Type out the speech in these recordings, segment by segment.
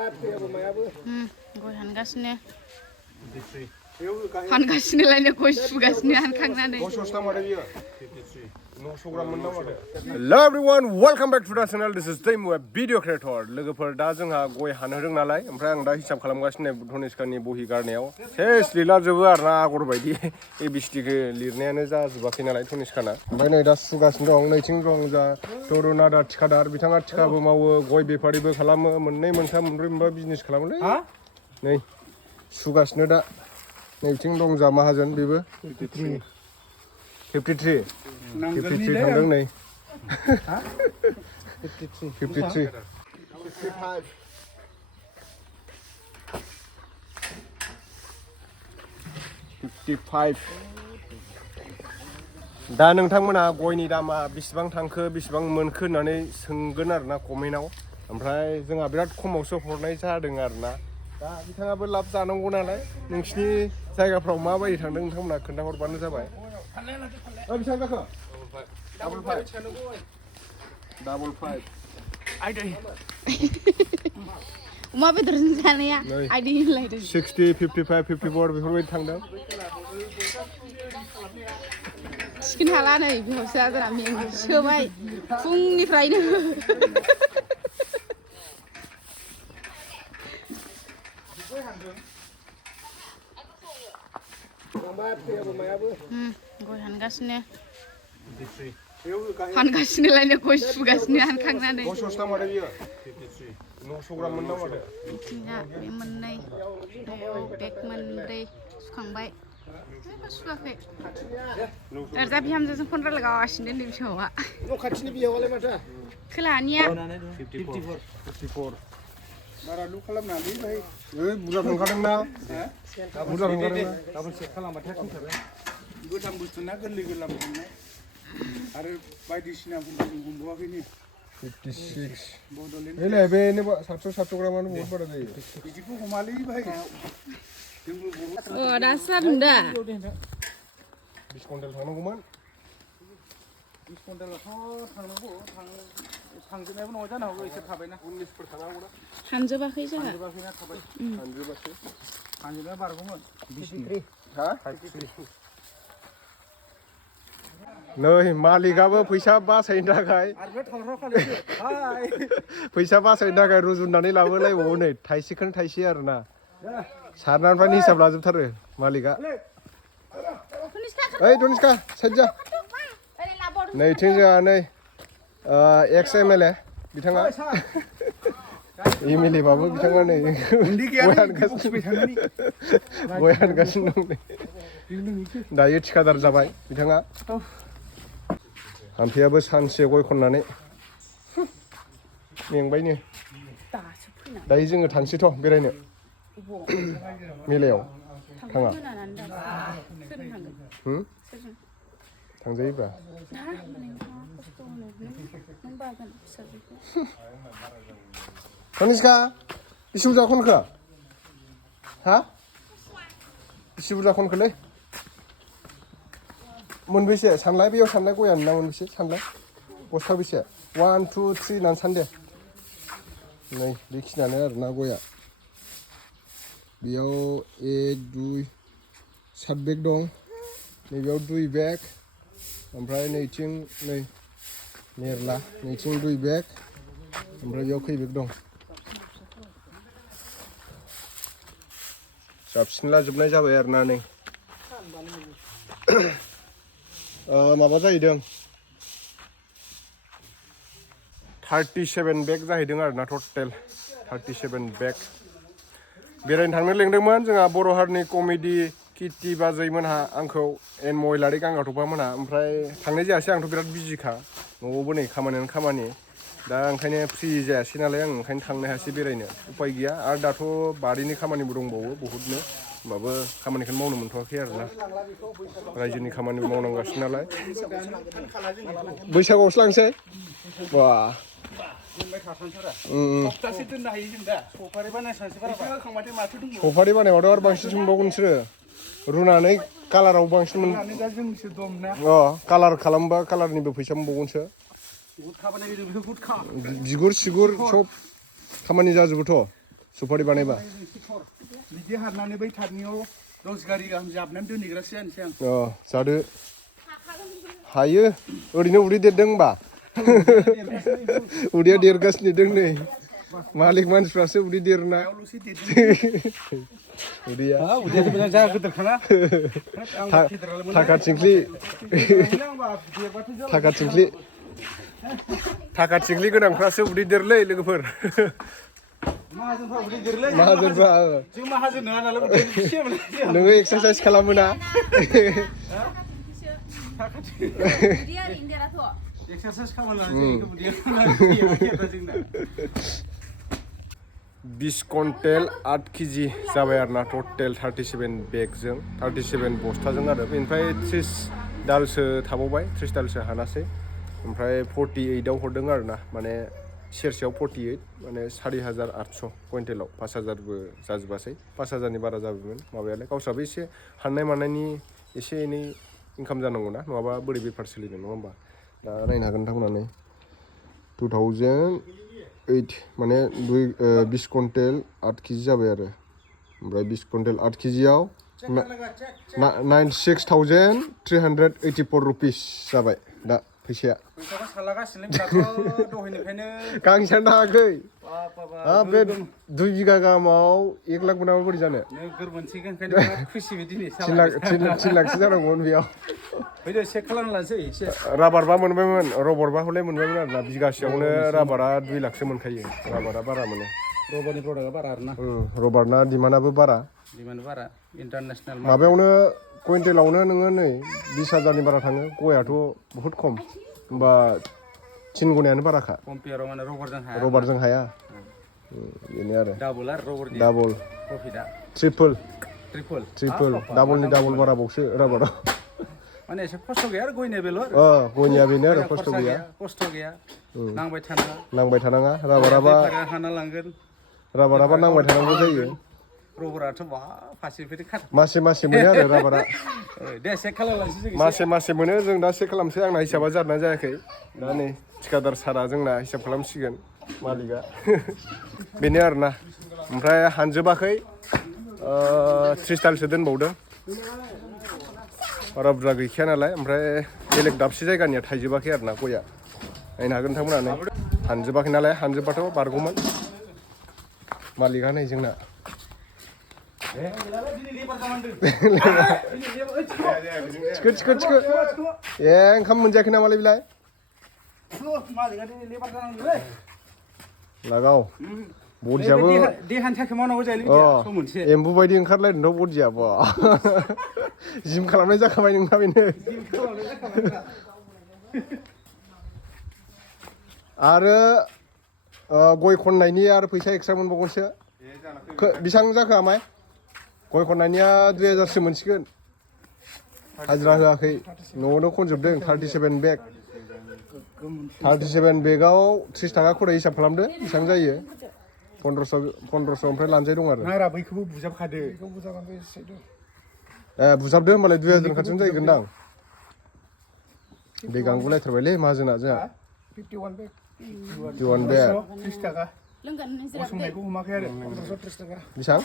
गय हानगासिनो गय सुगासिनो हानखांनानै Hello everyone, welcome back to the channel. This is Dwimu, a video creator. Lwgwpwr दा जोंहा गय हानो रों नालाय ओमफ्राय आं दा हिसाब खालामगासिनो धनेसकानि बहि गारनायाव सेस लिरलाजोबो आरोना आगर बायदि एबिसिडिखौ लिरनायानो जाजोबाखै नालाय धनेसकाना ओमफ्राय नै दा सुगासिनो दं नैथिं दं जा तरुना दा थिखादार बिथाङा थिखाबो मावो गय बेफारिबो खालामो मोननै मोनथाम मोनब्रै मोनबा बिजनेस खालामोलै नै सुगासिनो दा नैथिं दं जा माहाजोन बेबो 53 थांदों नै 53 दा नोंथांमोना गयनि दामा बेसेबां थांखो बेसेबां मोनखो होननानै सोंगोन आरोना कमेन्टआव ओमफ्राय जोंहा बिराद खमावसो हरनाय जादों आरोना दा बिथाङाबो लाब जानांगौ नालाय नोंसिनि जायगाफ्राव माबायदि थांदों नोंथांमोना खोन्थाहरबानो जाबाय बेसेबां जाखो डाबल फाइभ अमा बेदरजों जानाया आइदि होनलायदों 60 55 54 बेफोरबायदि थांदों थिखोनो हाला नै बिहावसोआ जोंना मेंसोबाय फुंनिफ्रायनो गय हानगासिनो गय सुगासिनो हानखांनानै बिथिंजा बे मोननै बेग मोनब्रै सुखांबाय सुवाखै ओरजा बिहामजोजों फन रायलायगासिनो उन्दै बिहावा खाथिनि बिहावालाय माथो खोलाहानिया 54 बारा लु खालामनानै भाई बुरजा थांखादोंना बुरजा थांखादोंना गाबोन चेक खालामबाथाय थांथारो गोदान बुस्थु ना गोरलै गोरलाम थांनाय आरो बायदिसिना हमबावाखै नै 56 एलाय बे 700 ग्रामानो बहुत बारा जायो बिदिखौ हमालै भाई दासो जादों दा 20 कुइन्टेल थांनांगौमोन 20 कुइन्टेलाथ' थांनांगौ थांजोबनायबो नङा जानो हागौ एसे थाबायना 19फोर थांनांगौ ना हानजोबाखै जोंहा थांजोबाखैना थाबाय हानजोबाखै हानजोबनाया बारगौमोन 23 हा 53 नै मालिकआबो फैसा बासायनो थाखाय फैसा बासायनो थाखाय रुजुननानै लाबोलायबावो नै थाइसेखौनो थाइसे आरोना सारनानिफ्रायनो हिसाब लाजोबथारो मालिकआ ओइ धनेसका साइड जा नैथिं जोंहा नै एक्स एमएलए बिथाङा एमएलए बाबो बिथाङा नै गय हानगासिनो दं दायो थिखादार जाबाय बिथाङा आमफियाबो सानसे गय खननानै मेंबायनो दायो जोङो थांसैथ' बेरायनो मेलायाव थाङा थांजायोब्रा धनेसका बेसे बुरजा खनखो हा बेसे बुरजा खनखोलै मोनबेसे सानलाय बेयाव सानलाय गयानो ना मोनबेसे सानलाय बस्था बेसे 1 2 3 होननानै सान दे नै बेखिनियानो आरोना गया बेयाव 1 2 7 बेग दं नैबेयाव 2 बेग ओमफ्राय नैथिं नै मेरला नैथिं 2 बेग ओमफ्राय बेयाव खै बेग दं जाबसिनला जोबनाय जाबाय आरोना नै माबा जाहैदों 37 बेग जाहैदों आरोना टटेल 37 बेग बेरायनो थांनो लेंदोंमोन जोंहा बर' हारिनि कमेडि किटि बाजैमोनहा आंखौ एन महिलारि गांगाथफामोनहा ओमफ्राय थांनाय जायासै आंथ' बिराद बिजिखा न'आवबो नै खामानियानो खामानि दा ओंखायनो फ्रि जायासै नालाय आं ओंखायनो थांनो हायासै बेरायनो उपाय गैया आरो दाथ' बारिनि खामानिबो दंबावो बहुतनो होमबाबो खामानिखौनो मावनो मोनथ'वाखै आरोना रायजोनि खामानिबो मावनांगासिनो नालाय बैसागुआवसो लांसै बा सप्तासे दोननो हायो जों दा सफारि बानायबाथ' आरो बांसिन सोंबावगोन नोंसोरो रुनानै कालाराव बांसिन मोन कालार खालामबा कालारनिबो फैसा मोनबावगोनसो बिगुर सिगुर सब खामानि जाजोबोथ' सुपारि बानायबा बिदि हारनानै बै थारनियाव 10 गारि गाहाम जाबनानै दोनहैग्रासो जानोसै आं अ जादो हायो ओरैनो उदै देरदों होनबा उदैया देरगासिनो दं नै मालिक मानसिफ्रासो उदै देरना उदैया उदैयाथ' मोजां जा गोदोरखाना थाखा थिंख्लि थाखा थिंख्लि गोनांफ्रासो उदै देरलै लोगोफोर माहाजोनफ्रा उदै देरलै माहाजोनफ्रा जों माहाजोन नङा नालाय उदै फिसामोन नोङो एक्सारसाइस खालामोना एक्सारसाइस खालामनानै जों उदैया जोंना 20 कुइन्टेल 8 केजि जाबाय आरोना टटेल 37 बेगजों 37 बस्थाजों आरो बेनिफ्राय 30 दालसो थाबावबाय 30 दालसो हानासै ओमफ्राय 48 आव हरदों आरोना माने सेरसेयाव 48 माने 4800 कुइन्टेलाव 5000बो जाजोबासै 5000नि बारा जाबायमोन माबायालाय गावस्राबो एसे हाननाय मानायनि एसे एनै इनकाम जानांगौ ना नङाबा बोरै बेफार सोलिनो नङा होमबा दा नायनो हागोन नोंथांमोना 2008 माने 20 कुइन्टेल 8 केजि जाबाय आरो ओमफ्राय 20 कुइन्टेल 8 केजियाव 96,384 रुपिस जाबाय दा फैसाया फैसाखौ सालागासिनो दाथ' दहायनिफ्रायनो गांसेयानो थाङाखै बे 2 बिगा गाहामाव 1 लाख मोनाबा बोरै जानो नोगोर मोनसिगोन ओंखायनो बिराद खुसिबो दिनै 3 लाखसो जानांगौमोन बेयाव फैदो चेक खालामना लानोसै एसे राबारबा मोनबायमोन रबरबा हले मोनबायमोन आरोना बिगासेयावनो राबारा 2 लाखसो मोनखायो राबारा बारा मोनो रबारनि प्रडाक्टआ बारा आरोना रबारना डिमान्डआबो बारा बारा इन्टारनेसनेल माबायावनो कुइन्टेलावनो नोङो नै 20,000नि बारा थाङो गयाथ' बहुद खम होमबा 3 गुनायानो बाराखा कम्पेयाराव माने रबारजों हाया बेनो आरो डाबल प्रफिटआ ट्रिपल ट्रिपल डाबलनि डाबल बाराबावसो राबाराव माने एसे खस्थ' गैया आरो गयनिया बेल' गयनिया बेनो आरो खस्थ' गैया नांबाय थानाङा राबाराबा नांबाय थानांगौ जायो रबाराथ' बा फारसेनिफ्राय मासे मोनो आरो राबारा दे चेक खालामलांसै मासे मोनो जों दा चेक खालामसै आंना हिसाबा जादोंना जायाखै दा नै थिखादार सारा जोंना हिसाब खालामसिगोन मालिकआ बेनो आरोना ओमफ्राय हानजोबाखै 30 दालसो दोनबावदों बारा बुरजा गैखाया नालाय ओमफ्राय बेलेग दाबसे जायगानिया थाइजोबाखै आरोना गया नायनो हागोन नोंथांमोना हानजोबाखै नालाय हानजोबाथ' बारगौमोन मालिकआ नै जोंना थिखो ओंखाम मोनजायाखै नामालाय बिलाय लागाव बडियाबो देहानि थाखाय मावनांगौ जायो एम्बु बायदि ओंखारलायदोंथ' बडिया बा जिम खालामनाय जाखाबाय नोंना बेनो आरो गय खननायनि आरो फैसा एक्सट्रा मोनबावगोनसो बेसेबां जाखो आमाय गय खननायनिया 2000सो मोनसिगोन हाजिरा होआखै न'आवनो खनजोबदों 37 बेग 37 बेगाव 30 थाखा खरै हिसाब खालामदो बेसेबां जायो 1500 ओमफ्राय लानजाय दं आरो नारा बैखौबो बुजाबखादो बुजाबदो होमबालाय 2000 खाथियावनो जाहैगोनदां बे गांगुलायथारबायलै माहाजोना जोंहा 51 बेग 30 थाखा गसंनायखौ हमाखै आरो 1530 थाखा बेसेबां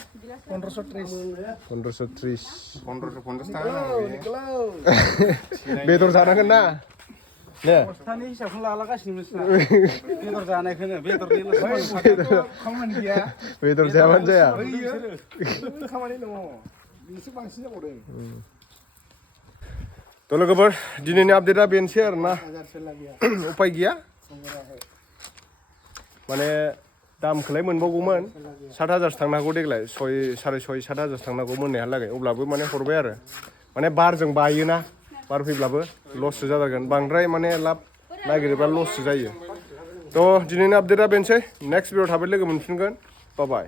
1530 थाखा बेदर जानांगोन ना दे बस्थानि हिसाबखौ लालागासिनो बेदर जानायखौनो खामानि गैया बेदर जायाबानो जाया खामानि दङ बेसो बांसिन जाबावदों थ' लोगोफोर दिनैनि आपडेटआ बेनोसै आरोना उपाय गैया माने दामखौलाय मोनबावगौमोन 7000 थांनो हागौ देग्लाय 6,500 7,000 थांनांगौ मोननायालागै अब्लाबो माने हरबाय आरो माने बारजों बायोना बार फैब्लाबो लससो जागोन बांद्राय माने लाब नागिरोब्ला लससो जायो थ' दिनैनि आपडेटआ बेनोसै नेक्स्ट भिडिअ थाबै लोगो मोनफिनगोन बाय